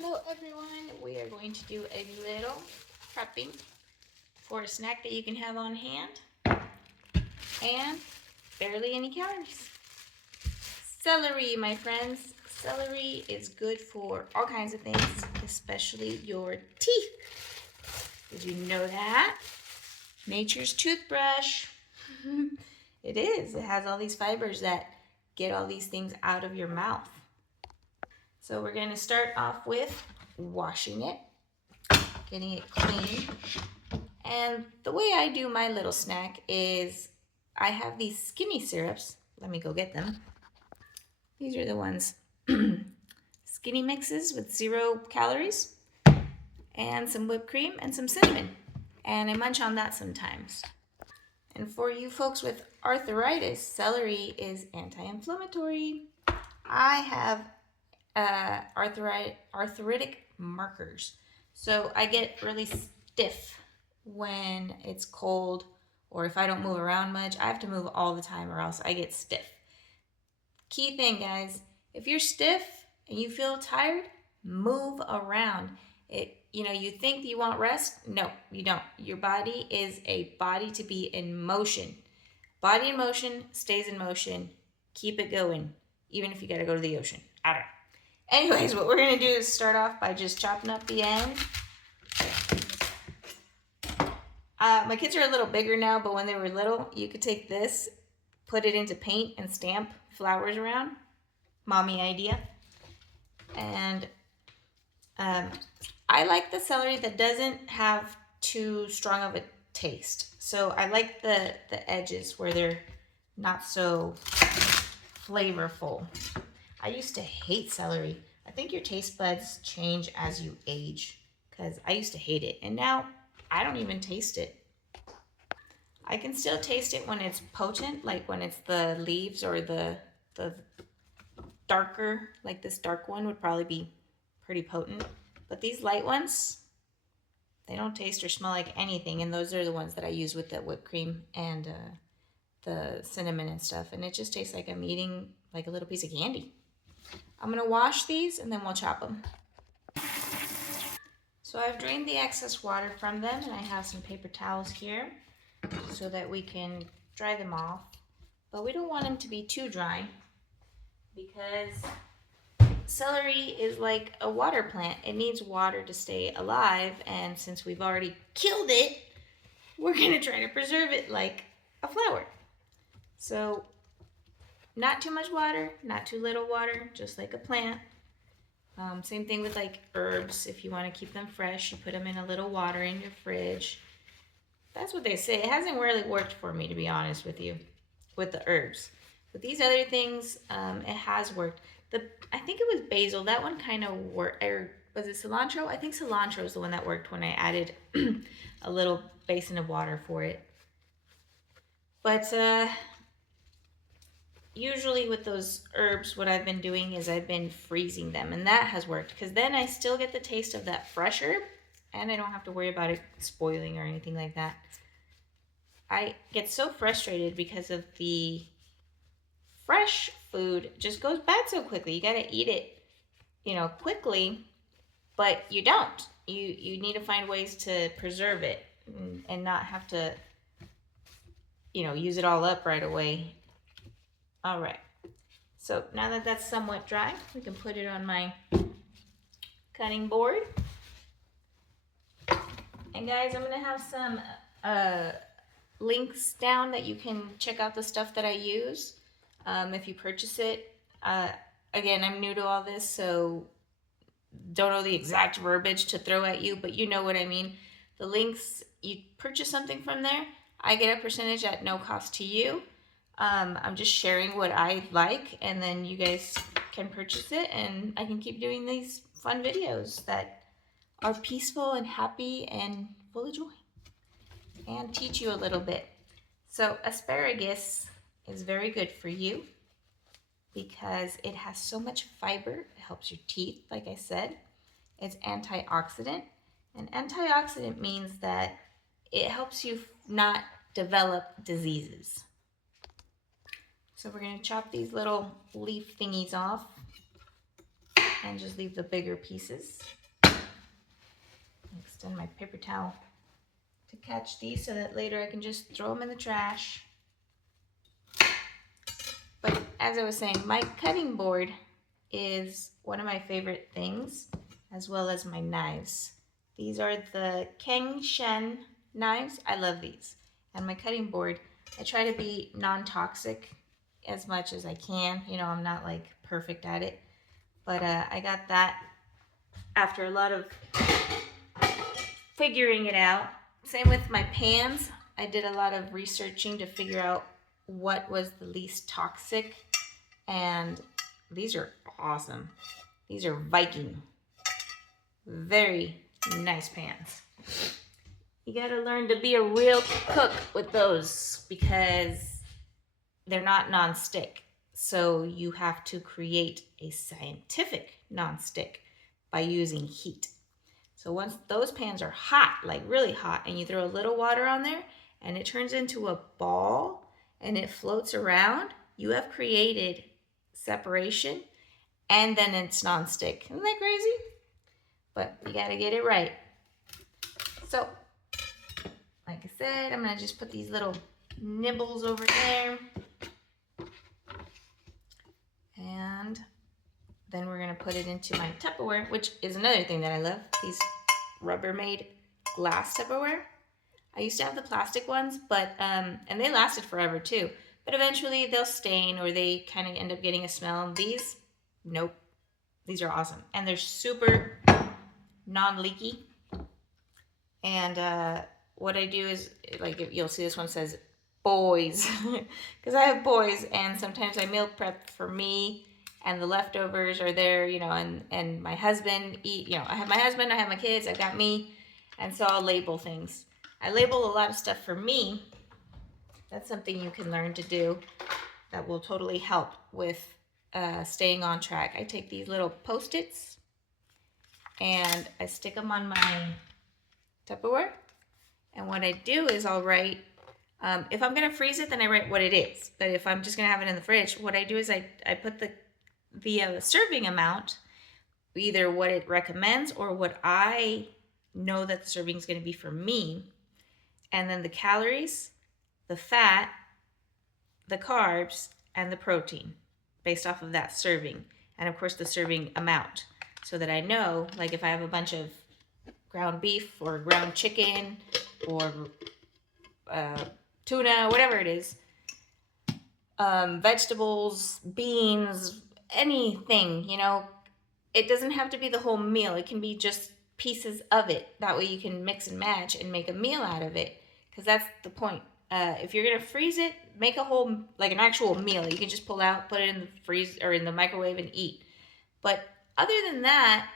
Hello everyone, we are going to do a little prepping for a snack that you can have on hand and barely any calories. Celery, my friends. Celery is good for all kinds of things, especially your teeth. Did you know that? Nature's toothbrush. It is. It has all these fibers that get all these things out of your mouth. So we're going to start off with washing it, getting it clean. And the way I do my little snack is I have these skinny syrups. Let me go get them. These are the ones. Skinny mixes with 0 calories and some whipped cream and some cinnamon. And I munch on that sometimes. And for you folks with arthritis, celery is anti-inflammatory. I have arthritic markers. So I get really stiff when it's cold, or if I don't move around much. I have to move all the time or else I get stiff. Key thing, guys, if you're stiff and you feel tired, move around. You think you want rest? No, you don't. Your body is a body to be in motion. Body in motion stays in motion. Keep it going, even if you gotta go to the ocean. I don't know. Anyways, what we're going to do is start off by just chopping up the end. My kids are a little bigger now, but when they were little, you could take this, put it into paint, and stamp flowers around. Mommy idea. And I like the celery that doesn't have too strong of a taste. So I like the edges where they're not so flavorful. I used to hate celery. I think your taste buds change as you age, because I used to hate it. And now I don't even taste it. I can still taste it when it's potent, like when it's the leaves or the darker, like this dark one would probably be pretty potent. But these light ones, they don't taste or smell like anything. And those are the ones that I use with the whipped cream and the cinnamon and stuff. And it just tastes like I'm eating like a little piece of candy. I'm going to wash these and then we'll chop them. So I've drained the excess water from them, and I have some paper towels here so that we can dry them off. But we don't want them to be too dry because celery is like a water plant. It needs water to stay alive, and since we've already killed it, we're going to try to preserve it like a flower. So not too much water, not too little water, just like a plant. Same thing with like herbs. If you want to keep them fresh, you put them in a little water in your fridge. That's what they say. It hasn't really worked for me, to be honest with you, with the herbs. But these other things, it has worked. I think it was basil. That one kind of worked. Or was it cilantro? I think cilantro is the one that worked when I added a little basin of water for it. But usually with those herbs, what I've been doing is I've been freezing them, and that has worked because then I still get the taste of that fresh herb, and I don't have to worry about it spoiling or anything like that. I get so frustrated because of the fresh food just goes bad so quickly. You got to eat it, quickly, but you don't. You need to find ways to preserve it and not have to, use it all up right away. All right, so now that that's somewhat dry, we can put it on my cutting board. And guys, I'm gonna have some links down that you can check out the stuff that I use if you purchase it. Again, I'm new to all this, so don't know the exact verbiage to throw at you, but you know what I mean. The links, you purchase something from there, I get a percentage at no cost to you. I'm just sharing what I like, and then you guys can purchase it, and I can keep doing these fun videos that are peaceful and happy and full of joy and teach you a little bit. So asparagus is very good for you because it has so much fiber. It helps your teeth, like I said. It's antioxidant, and antioxidant means that it helps you not develop diseases. So we're going to chop these little leaf thingies off and just leave the bigger pieces. Extend my paper towel to catch these so that later I can just throw them in the trash. But as I was saying, my cutting board is one of my favorite things, as well as my knives. These are the Keng Shen knives. I love these. And my cutting board, I try to be non-toxic as much as I can. You know, I'm not like perfect at it. But I got that after a lot of figuring it out. Same with my pans. I did a lot of researching to figure out what was the least toxic. And these are awesome. These are Viking. Very nice pans. You gotta learn to be a real cook with those because they're not non-stick. So you have to create a scientific non-stick by using heat. So once those pans are hot, like really hot, and you throw a little water on there and it turns into a ball and it floats around, you have created separation and then it's non-stick. Isn't that crazy? But you gotta get it right. So, like I said, I'm gonna just put these little nibbles over there. And then we're gonna put it into my Tupperware, which is another thing that I love, these Rubbermaid glass Tupperware. I used to have the plastic ones, but, and they lasted forever too. But eventually they'll stain or they kind of end up getting a smell. These, nope. These are awesome. And they're super non-leaky. And what I do is, like, you'll see this one says boys, because I have boys, and sometimes I meal prep for me, and the leftovers are there, you know, and my husband eat, you know, I have my husband, I have my kids, I've got me, and so I'll label things. I label a lot of stuff for me. That's something you can learn to do that will totally help with staying on track. I take these little Post-its and I stick them on my Tupperware. And what I do is I'll write, if I'm going to freeze it, then I write what it is. But if I'm just going to have it in the fridge, what I do is I put the serving amount, either what it recommends or what I know that the serving is going to be for me. And then the calories, the fat, the carbs, and the protein based off of that serving. And of course the serving amount, so that I know, like if I have a bunch of ground beef or ground chicken or tuna, whatever it is, vegetables, beans, anything, you know, it doesn't have to be the whole meal. It can be just pieces of it. That way you can mix and match and make a meal out of it, because that's the point. If you're gonna freeze it, make a whole, like an actual meal. You can just pull out, put it in the freeze or in the microwave and eat. But other than that,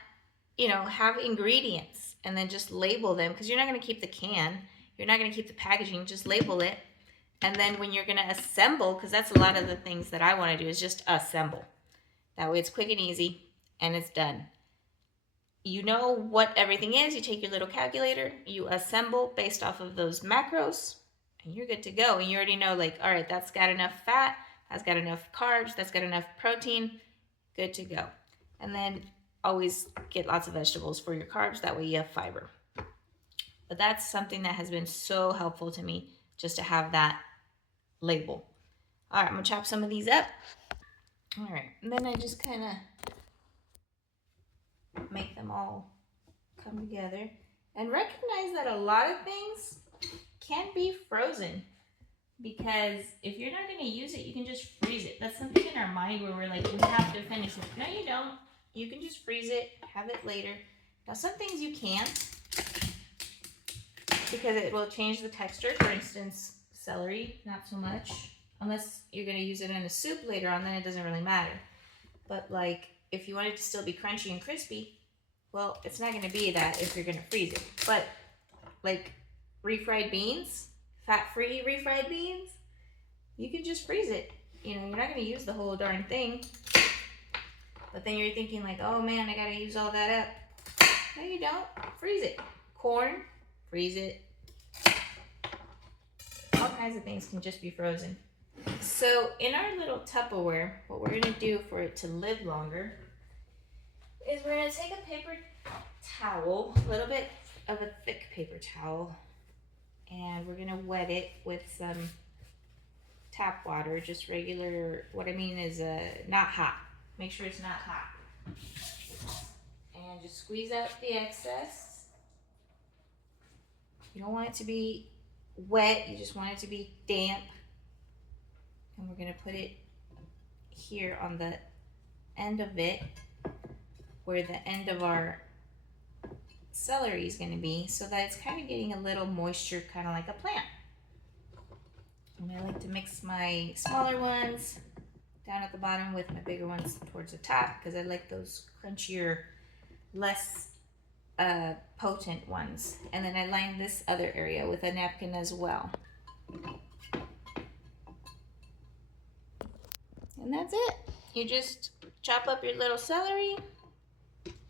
you know, have ingredients and then just label them, because you're not gonna keep the can, you're not gonna keep the packaging, just label it. And then when you're gonna assemble, because that's a lot of the things that I wanna do is just assemble. That way it's quick and easy and it's done. You know what everything is, you take your little calculator, you assemble based off of those macros, and you're good to go. And you already know, like, all right, that's got enough fat, that's got enough carbs, that's got enough protein, good to go. And then always get lots of vegetables for your carbs, that way you have fiber. But that's something that has been so helpful to me, just to have that label. All right, I'm gonna chop some of these up. All right, and then I just kind of make them all come together and recognize that a lot of things can be frozen, because if you're not going to use it, you can just freeze it. That's something in our mind where we're like, you have to finish it. No, you don't. You can just freeze it, have it later. Now, some things you can't, because it will change the texture. For instance, celery, not so much. Unless you're going to use it in a soup later on, then it doesn't really matter. But like, if you want it to still be crunchy and crispy, well, it's not going to be that if you're going to freeze it. But like refried beans, fat-free refried beans, you can just freeze it. You know, you're not going to use the whole darn thing. But then you're thinking like, oh man, I got to use all that up. No, you don't. Freeze it. Corn, freeze it. All kinds of things can just be frozen. So in our little Tupperware, what we're going to do for it to live longer is we're gonna take a paper towel, a little bit of a thick paper towel, and we're gonna wet it with some tap water, just regular, what I mean is not hot. Make sure it's not hot. And just squeeze out the excess. You don't want it to be wet, you just want it to be damp. And we're gonna put it here on the end of it, where the end of our celery is gonna be, so that it's kind of getting a little moisture, kind of like a plant. And I like to mix my smaller ones down at the bottom with my bigger ones towards the top, because I like those crunchier, less potent ones. And then I line this other area with a napkin as well. And that's it. You just chop up your little celery.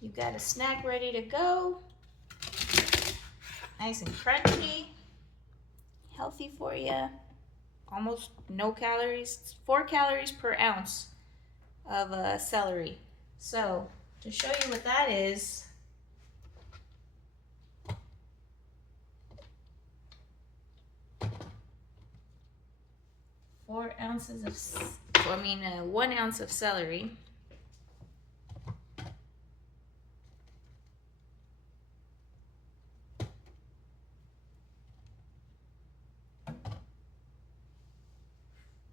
You've got a snack ready to go. Nice and crunchy. Healthy for you. Almost no calories. It's 4 calories per ounce of celery. So to show you what that is, 1 ounce of celery.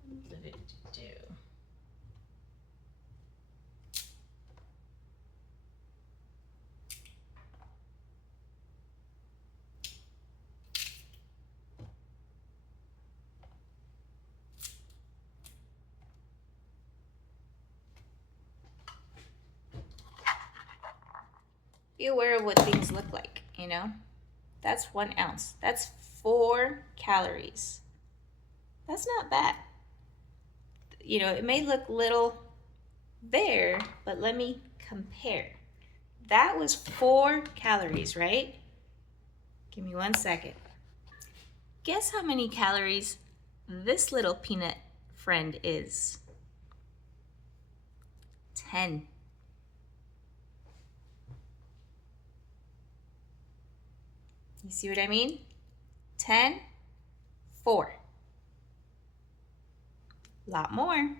What did it do? Be aware of what things look like, you know? That's 1 ounce. That's 4 calories. That's not bad. You know, it may look little there, but let me compare. That was 4 calories, right? Give me 1 second. Guess how many calories this little peanut friend is? 10. You see what I mean? 10, 4. A lot more.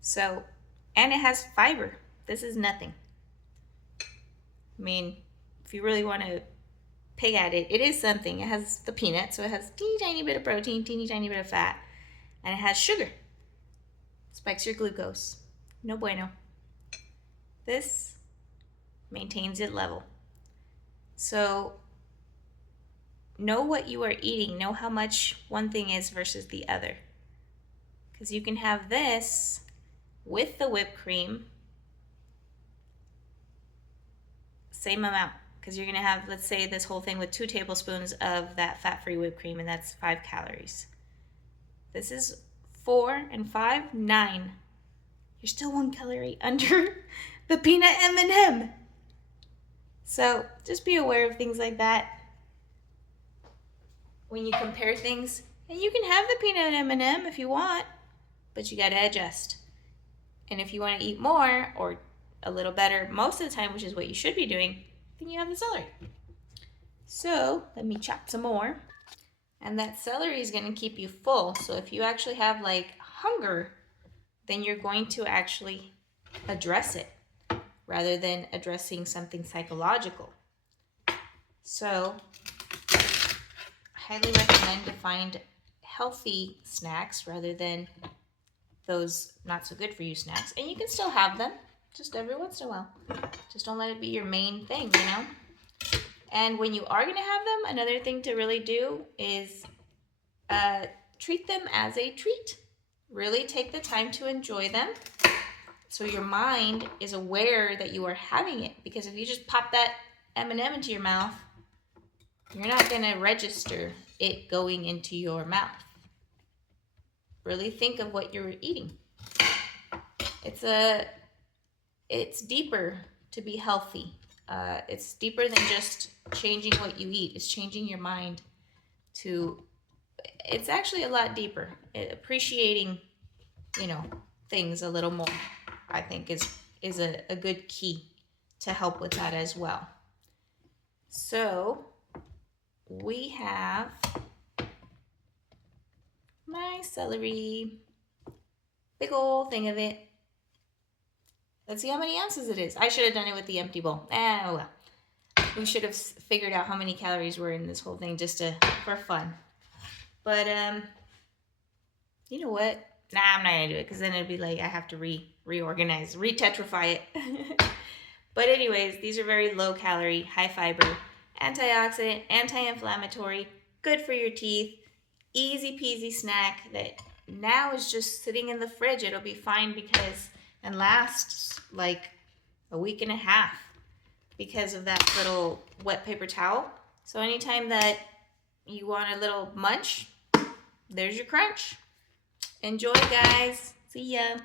So, and it has fiber. This is nothing. I mean, if you really want to pig at it, it is something. It has the peanut, so it has teeny tiny bit of protein, teeny tiny bit of fat, and it has sugar. Spikes your glucose. No bueno. This maintains it level. So know what you are eating. Know how much one thing is versus the other. Because you can have this with the whipped cream, same amount. Because you're going to have, let's say, this whole thing with 2 tablespoons of that fat-free whipped cream, and that's 5 calories. This is 4 and 5, 9. You're still 1 calorie under the peanut M&M. So just be aware of things like that when you compare things. And you can have the peanut M&M if you want, but you got to adjust. And if you want to eat more or a little better most of the time, which is what you should be doing, then you have the celery. So let me chop some more. And that celery is going to keep you full. So if you actually have like hunger, then you're going to actually address it rather than addressing something psychological. So I highly recommend to find healthy snacks rather than those not so good for you snacks. And you can still have them just every once in a while. Just don't let it be your main thing, you know? And when you are going to have them, another thing to really do is treat them as a treat. Really take the time to enjoy them so your mind is aware that you are having it. Because if you just pop that M&M into your mouth, you're not going to register it going into your mouth. Really think of what you're eating. It's deeper to be healthy. It's deeper than just changing what you eat. It's changing your mind to, it's actually a lot deeper. Appreciating, things a little more, I think is is a good key to help with that as well. So we have my celery, big old thing of it. Let's see how many ounces it is. I should have done it with the empty bowl. Oh well. We should have figured out how many calories were in this whole thing just for fun. But you know what? Nah, I'm not gonna do it because then it'd be like I have to reorganize, re-tetrify it. But anyways, these are very low calorie, high fiber, antioxidant, anti-inflammatory, good for your teeth, easy peasy snack that now is just sitting in the fridge. It'll be fine and lasts like a week and a half because of that little wet paper towel. So anytime that you want a little munch, there's your crunch. Enjoy, guys. See ya.